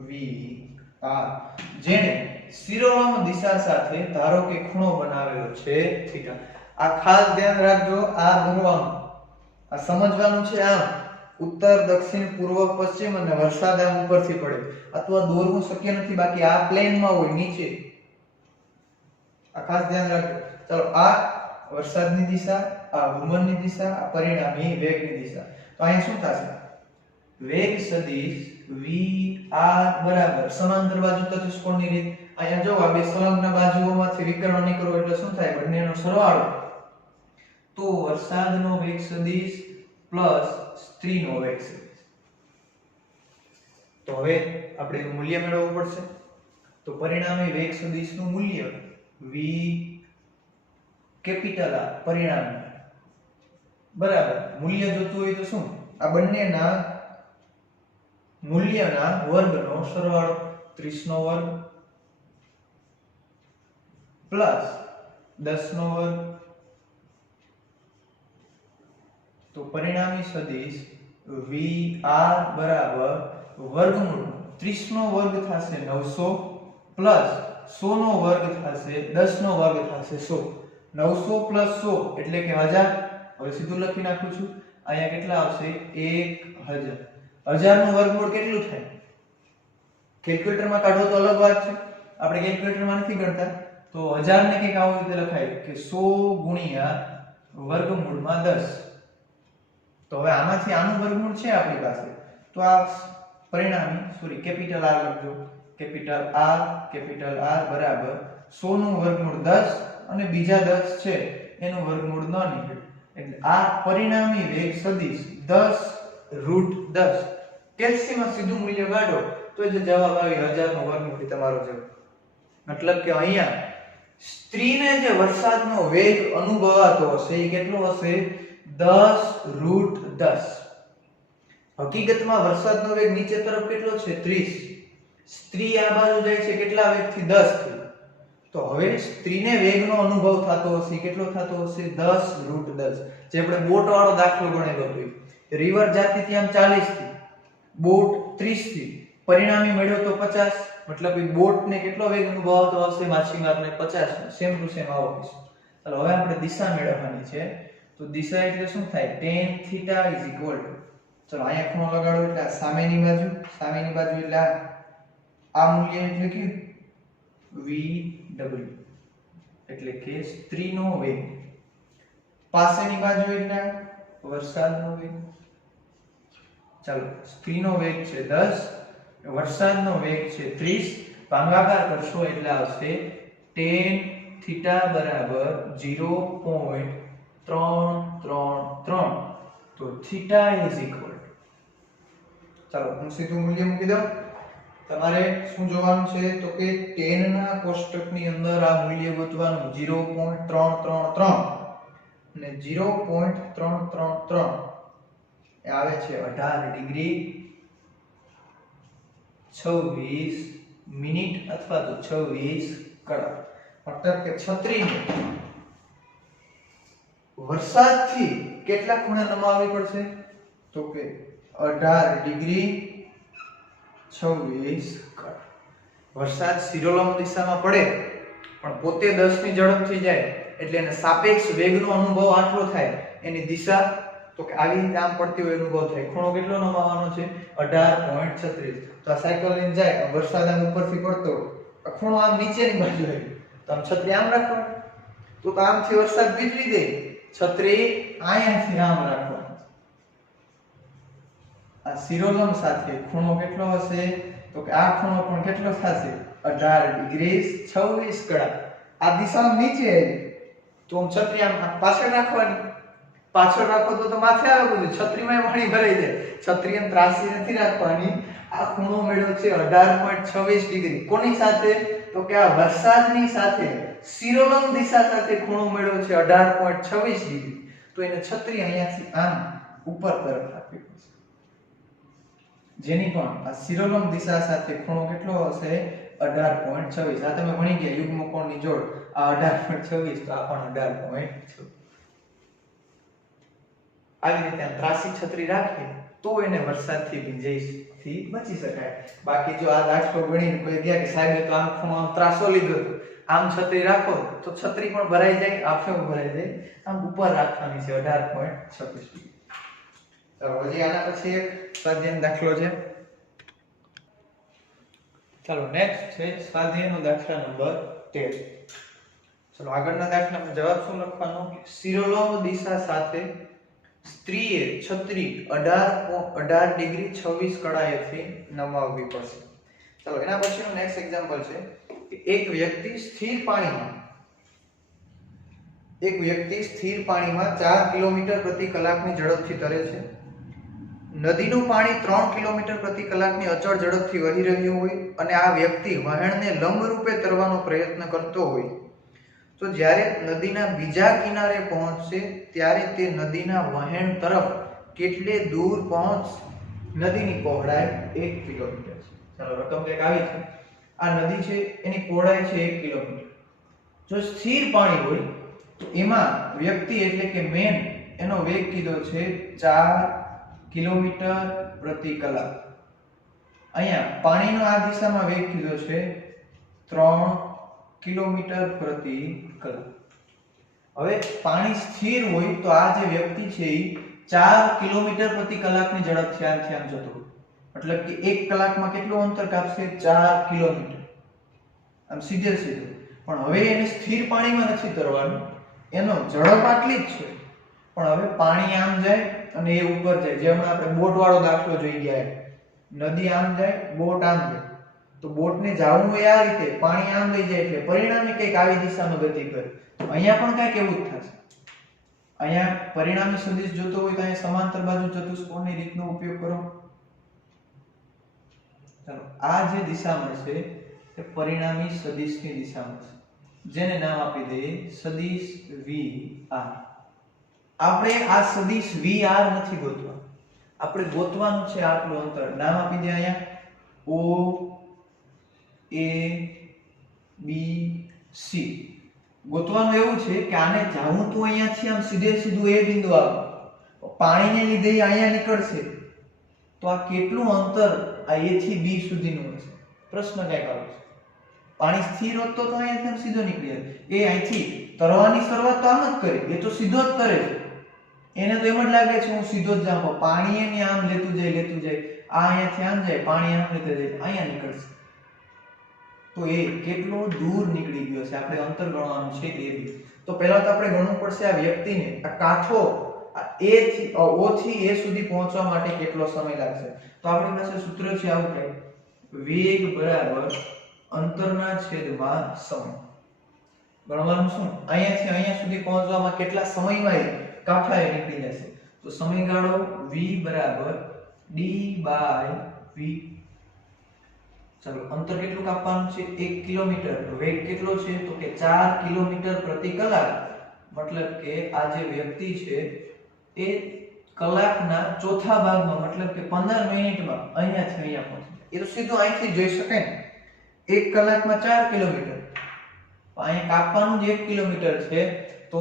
VR, જેને શિરોલોમ દિશા સાથે ધારો કે ખૂણો બનાવેલો છે થીટા. આ ખાસ ધ્યાન રાખજો, આ દોરવાનું, આ સમજવાનું છે. આમ ઉત્તર દક્ષિણ પૂર્વ પશ્ચિમ, અને વરસાદ આમ ઉપરથી પડે. અથવા દોરવું શક્ય નથી, બાકી આ પ્લેનમાં હોય નીચે, આ ખાસ ધ્યાન રાખજો. ચલો આ વરસાદની દિશા, આ ભૂમનની દિશા, આ પરિણામી વેગની દિશા. તો અહીંયા શું થશે? વેગ સદિશ vr બરાબર સમાંતર બાજુ ચતુષ્કોણની રીત. અહીંયા જો આ બે સંલગ્ન બાજુઓમાંથી વિકર્ણ નીકળો એટલે શું થાય? બંનેનો સરવાળો. તો વરસાદનો વેગ સદિશ પ્લસ સ્ત્રીનો વેગ સદિશ. તો હવે આપણે એનું મૂલ્ય મેળવવું પડશે. તો પરિણામી વેગ સદિશનું મૂલ્ય v કેપિટલ R પરિણામી બરાબર મૂલ્ય જોતું હોય તો શું? આ બંનેના મૂલ્યના વર્ગનો સરવાળો 30 નો વર્ગ પ્લસ 10 નો વર્ગ. તો પરિણામી સદિશ vr બરાબર વર્ગમૂળ 30 નો વર્ગ થશે 900 પ્લસ 100 નો વર્ગ થશે 10 નો વર્ગ થશે 100. 900 પ્લસ 100 એટલે કે 1000. હવે સીધું લખી નાખું છું. અહીંયા કેટલા આવશે? 1000. 1000 નું વર્ગમૂળ કેટલું થાય? કેલ્ક્યુલેટરમાં કાઢો તો અલગ વાત છે, આપણે કેલ્ક્યુલેટરમાં નથી ગણતા. તો 1000 ને કંઈક આવું રીતે લખાય કે 100 ગુણ્યા વર્ગમૂળમાં 10. તો હવે આમાંથી આનું વર્ગમૂળ છે આપણી પાસે. તો આ પરિણામી કેપિટલ R લખજો. કેપિટલ R બરાબર 100 નું વર્ગમૂળ 10 અને બીજા 10 છે એનું વર્ગમૂળ ન નીકળે. એટલે આ પરિણામી વેગ સદિશ 10√10. કેલ્સીમાં સીધું મૂલ્ય કાઢો તો જે જવાબ આવે 1000 નો વર્ગમૂળ તમારો જવાબ. મતલબ કે અહીંયા સ્ત્રીને જે વરસાદનો વેગ અનુભવાતો હશે એ કેટલો હશે? 10√10. હકીકતમાં વરસાદનો વેગ નીચે તરફ કેટલો છે? 30. સ્ત્રી આ બાજુ જાય છે કેટલા વેગથી? 10 થી. તો હવે સ્ત્રીને વેગનો અનુભવ થતો હશે કેટલો થતો હશે? 10√10. જે આપણે બોટ વાળો દાખલો ગણેલો હતો. રિવર જાતી હતી આમ 40 થી, બોટ 30 થી, પરિણામી મળ્યો તો 50. મતલબ એ બોટને કેટલો વેગ અનુભવાતો હશે? માછીમારને 50. સેમ ટુ સેમ આવો કિસ્સો. ચાલો હવે આપણે દિશા મેળવવાની છે. તો દિશા એટલે શું થાય? tan θ ચલો અહીંયા ખૂણો લગાડો એટલે સામેની બાજુ એટલે આ મૂલ્ય એટલે કે vw એટલે કે સ્ત્રીનો વેગ. પાસેની બાજુ એટલે વરસાદનો વેગ. ચાલો સ્ત્રીનો વેગ છે 10, વરસાદનો વેગ છે 30. ભાગાકાર કરશો એટલે આવશે tan θ બરાબર 0.333. તો θ ઇઝ ઇક્વલ, ચાલો હું સીધું મૂલ્ય મૂકી દઉં. તમારે શું જોવાનું છે? તો કે tan ના કોષ્ટકની અંદર આ મૂલ્ય ગોતવાનું. 0.333 અને 0.333 એ આવે છે 18 ડિગ્રી 26 મિનિટ અથવા તો 26 કલાક. મતલબ કે છત્રીને વરસાદથી કેટલા ખૂણે નમાવવી પડશે? તો કે 18 ડિગ્રી 26 કલાક. વરસાદ શિરોલંબ દિશામાં પડે પણ પોતે 10 ની ઝડપથી જાય એટલે એને સાપેક્ષ વેગનો અનુભવ આટલો થાય. એની દિશા તો કે આવી રીતે આમ પડતી હોય અનુભવ થાય. ખૂણો કેટલો નમાવવાનો છે? 18.36. તો આ સાયકલ લઈને જાય, વરસાદ આમ ઉપરથી પડતો, આ ખૂણો આમ નીચેની બાજુ હોય તો આમ છત્રી આમ રાખવાની. તો આમથી વરસાદ વીજળી દે, છત્રી અહીંયાથી આમ રાખવાની. આ શિરોલંબ સાથે ખૂણો કેટલો હશે? તો કે આ ખૂણો પણ કેટલો થશે? 18 ડિગ્રી 26 કલાક. આ દિશામાં નીચે આવી તો આમ છત્રી આમ પાછળ રાખવાની. પાછળ રાખો તો માથે આવે બધું, છત્રીમાં પાણી ભરાઈ જાય. છત્રી એમ ત્રાસી નથી રાખવાની. આ ખૂણો મળ્યો છે 18.26 ડિગ્રી. કોની સાથે? તો કે આ વરસાદની સાથે શિરોલંબ દિશા સાથે ખૂણો મળ્યો છે 18.26 ડિગ્રી. તો એને છત્રી અહીંયાથી આમ ઉપર તરફ રાખવી પડશે. જેની પણ આ શિરોલંબ દિશા સાથે ખૂણો કેટલો હશે? 18.26. આ તમે ભણી ગયા યુગ્મ કોણની જોડ. આ 18.26 તો આ પણ 18.26. આવી રીતે આમ ત્રાસી છત્રી રાખીએ તો એને વરસાદથી ભીંજાઈથી બચી શકાય. બાકી જો આ દાખલો ગણીને કોઈ ગયા કે સાહેબે તો આમ ખૂણો આમ ત્રાસો લીધો હતો, આમ છત્રી રાખો તો છત્રી પણ ભરાઈ જાય, આંખો ભરાઈ જાય. આમ ઉપર રાખવાની છે 18.26. ચાલો હજી આના પછી એક સ્વાધ્યાયનો દાખલો છે. ચાલો નેક્સ્ટ છે સ્વાધ્યાયનો દાખલા નંબર 13. ચલો આગળના દાખલામાં જવાબ શું લખવાનો? શિરોલોમ દિશા સાથે સ્ત્રીએ છત્રી 18 ડિગ્રી 26 કળાએથી નમાવવી પડશે. ચલો એના પછીનું નેક્સ્ટ એક્ઝામ્પલ છે કે એક વ્યક્તિ સ્થિર પાણીમાં 4 કિલોમીટર પ્રતિ કલાકની ઝડપથી તરે છે. નદીનું પાણી 3 કિલોમીટર પ્રતિ કલાકની અચળ ઝડપથી વહી રહ્યું હોય અને આ વ્યક્તિ વહેણને લંબરૂપે તરવાનો પ્રયત્ન કરતો હોય તો જ્યારે નદીના બીજા કિનારે પહોંચશે ત્યારે તે નદીના વહેણ તરફ કેટલે દૂર પહોંચશે? નદીની પહોળાઈ 1 કિલોમીટર છે. ચાલો રકમ કંઈક આવી છે. આ નદી છે એની પહોળાઈ છે 1 કિલોમીટર. જો સ્થિર પાણી હોય તો એમાં વ્યક્તિ એટલે કે મેન એનો વેગ કીધો છે 4 કિલોમીટર પ્રતિ કલાક. અહીંયા પાણીનો આ દિશામાં વેગ કીધો છે 3 કિલોમીટર પ્રતિ કલાક. હવે પાણી સ્થિર હોય તો આ જે વ્યક્તિ છે એ 4 કિલોમીટર પ્રતિ કલાકની ઝડપથી આમથી આમ જતો હોય. મતલબ કે 1 કલાકમાં કેટલું અંતર કાપશે? 4 કિલોમીટર. આમ સીધે સીધું. પણ હવે એને સ્થિર પાણીમાં નથી તરવાનું, એનો ઝડપ આટલી જ છે. પણ હવે પાણી આમ જાય અને એ ઉપર જાય. જે હમણાં આપણે બોટ વાળો દાખલો જોઈ ગયા. નદી આમ જાય, બોટ આમ જાય. તો બોટને જવું હોય આ રીતે, પાણી આમ લઈ જાય એટલે પરિણામે કંઈક આવી દિશામાં ગતિ કરે. તો અહીંયા પણ કંઈક એવું જ થશે. અહીંયા પરિણામી સદિશ જોતો હોય તો અહીંયા સમાંતર બાજુ ચતુષ્કોણની રીતનો ઉપયોગ કરો. ચાલો આ જે દિશા મળશે એ પરિણામી સદિશની દિશા મળશે, જેને નામ આપી દઈએ સદિશ VR. આપણે આ સદિશ VR નથી ગોતવા, આપણે ગોતવાનું છે આટલું અંતર. નામ આપી દે અહીંયા O A B C. ગોતવાનું એવું છે કે આને જાવું તો અહીંયાથી આમ સીધે સીધું એ બિંદુ આવે, પાણીને લીધે અહીંયા નીકળશે તો આ કેટલું અંતર આ A થી B સુધીનું હશે? પ્રશ્ન કંઈક આવે છે. પાણી સ્થિર હોત તો અહીંયાથી આમ સીધો નીકળી જાય. એ અહીંથી તરવાની શરૂઆત તો આમ જ કરી, એ તો સીધો જ તરે છે. એને તો એમ જ લાગે છે હું સીધો જ જાઉં, પણ પાણી એને આમ લેતું જાય. આ અહીંયાથી આમ જાય, પાણી આમ લેતું જાય, અહીંયા નીકળશે. તો એ કેટલો દૂર નીકળી ગયો છે? આપણે અંતર ગણવાનું છે એ બી. તો પહેલા તો આપણે ગણવું પડશે આ વ્યક્તિને આ કાંઠો આ A થી O થી A સુધી પહોંચવા માટે કેટલો સમય લાગશે. તો આપણી પાસે સૂત્ર છે આવું કંઈક, વેગ બરાબર અંતરના છેદમાં સમય. ગણવાનું શું? અહીંયાથી અહીંયા સુધી પહોંચવામાં કેટલા સમયમાં એ કાંઠાએ નીકળી જશે. તો સમયગાળો V બરાબર D/V. ચલો અંતર કેટલું કાપવાનું છે? 1 કિલોમીટર. વેગ કેટલો છે? તો કે 4 કિલોમીટર પ્રતિ કલાક. મતલબ કે આ જે વ્યક્તિ છે એ કલાકના ચોથા ભાગમાં, મતલબ કે 15 મિનિટમાં અહીંયાથી અહીંયા પહોંચે. એ તો સીધું અહીંથી જઈ શકે ને. 1 કલાકમાં 4 કિલોમીટર. અહીંયા કાપવાનું જ 1 કિલોમીટર છે, તો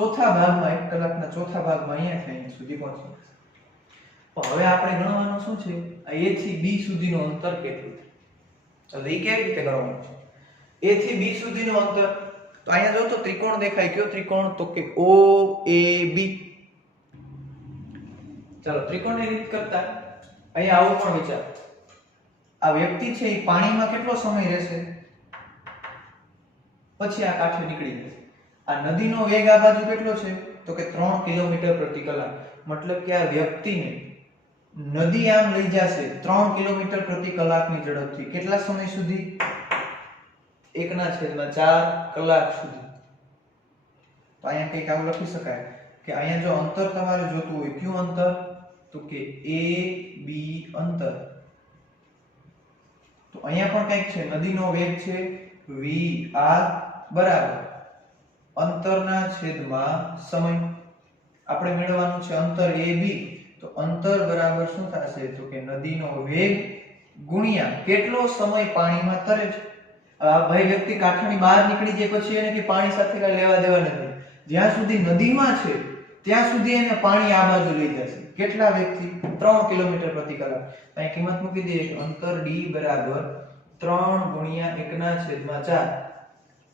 ચોથા ભાગમાં 1 કલાકના ચોથા ભાગમાં અહીંયાથી અહીંયા સુધી પહોંચે. પણ હવે આપણે ગણવાનું શું છે? આ A થી B સુધીનું અંતર કેટલું છે? તો એ કેવી રીતે ગણવાનું છે? A થી B સુધીનું અંતર તો અહીંયા જો તો ત્રિકોણ દેખાય. કયો ત્રિકોણ? તો કે OAB. ચાલો ત્રિકોણની રીત કરતા અહીંયા આવું પણ વિચાર. આ વ્યક્તિ છે એ પાણીમાં કેટલો સમય રહેશે પછી આ કાંઠે નીકળી જશે? આ નદીનો વેગ આ બાજુ કેટલો છે? તો કે 3 કિલોમીટર પ્રતિ કલાક. મતલબ કે આ વ્યક્તિને નદી આમ લઈ જશે 3 કિલોમીટર પ્રતિ કલાકની ઝડપથી. કેટલા સમય સુધી? 1/4 કલાક સુધી. તો અહીંયા કંઈક આવું લખી શકાય કે અહીંયા જો અંતર તમારે જોતું હોય, કયું અંતર? તો કે AB અંતર. તો અહીંયા પણ કંઈક છે, નદીનો વેગ છે VR બરાબર અંતરના છેદમાં સમય. આપણે મેળવવાનું છે અંતર AB. તો અંતર બરાબર શું થશે? તો કે નદીનો વેગ ગુણ્યા કેટલો સમય પાણીમાં તરે છે. આ ભાઈ વ્યક્તિ કાંઠાની બહાર નીકળી જાય પછી એને કે પાણી સાથે કઈ લેવા દેવા નથી. જ્યાં સુધી નદીમાં છે ત્યાં સુધી એને પાણી આ બાજુ લઈ જશે. કેટલા વેગથી? 3 કિલોમીટર પ્રતિ કલાક. અહીં કિંમત મૂકી દઈએ. અંતર D બરાબર 3 ગુણ્યા 1/4.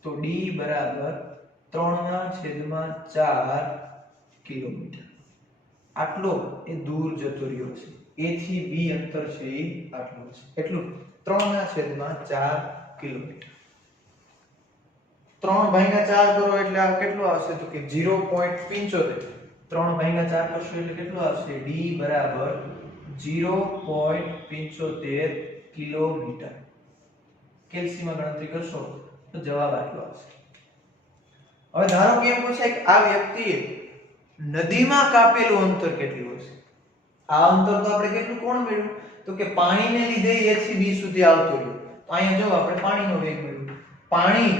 તો D બરાબર 3/4 કિલોમીટર. આટલો એ દૂર જતો રહ્યો છે. A થી B અંતર છે એ આટલું છે. એટલું 3/4 કિલોમીટર. 3 ભાગ્યા 4 કરો એટલે આ કેટલું આવશે તો કે 0.75 3 ભાગ્યા 4 કરશો એટલે કેટલું આવશે d બરાબર 0.75 કિલોમીટર કેલ્સીમાં ગણતરી કરશો તો જવાબ આટલો આવશે હવે ધારો કે એમ પૂછાય કે આ વ્યક્તિએ નદીમાં કાપેલું અંતર કેટલું હશે આ અંતર તો આપણે કેટલું કોણ મેળવ્યું તો કે પાણીને લીધે a થી b સુધી આવતું રહ્યું તો અહીંયા જો આપણે પાણીનો વેગ મેળવ્યો પાણી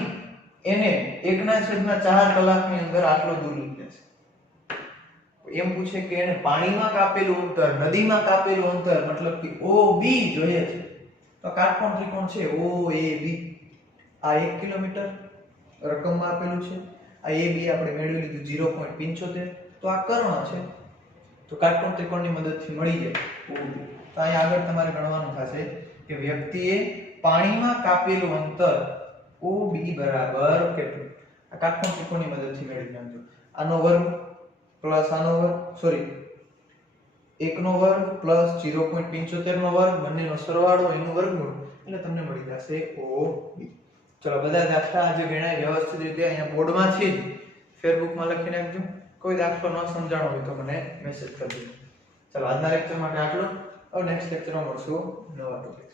એને 1/4 કલાકની અંદર આટલો દૂર નીકળે છે એમ પૂછે કે એને પાણીમાં કાપેલું અંતર નદીમાં કાપેલું અંતર મતલબ કે OB જોઈએ છે તો કાટકોણ ત્રિકોણ છે OAB આ 1 કિલોમીટર રકમમાં આપેલું છે આ AB આપણે મેળવી લીધું 0.75 તો આ કર્ણ છે તો કાટકોણ ત્રિકોણની મદદથી મળી જાય OB તો અહીંયા આગળ તમારે ગણવાનું થશે કે વ્યક્તિએ પાણીમાં કાપેલું અંતર OB બરાબર કેટલું આ કાટકોણ ત્રિકોણની મદદથી મેળવી નાખજો આનો વર્ગ પ્લસ આનો વર્ગ સોરી 1 નો વર્ગ પ્લસ 0.75 નો વર્ગ બંનેનો સરવાળો એનું વર્ગમૂળ એટલે તમને મળી જશે OB ચલો બધા દાખલા આજે ગણાય વ્યવસ્થિત રીતે અહીંયા બોર્ડમાંથી જ ફેસબુકમાં લખી નાખજો કોઈ દાખલો ન સમજાણો હોય તો મને મેસેજ કરજો ચલો આજના લેક્ચર માટે આટલું હવે નેક્સ્ટ લેક્ચરમાં મળશું નવા ટોપિક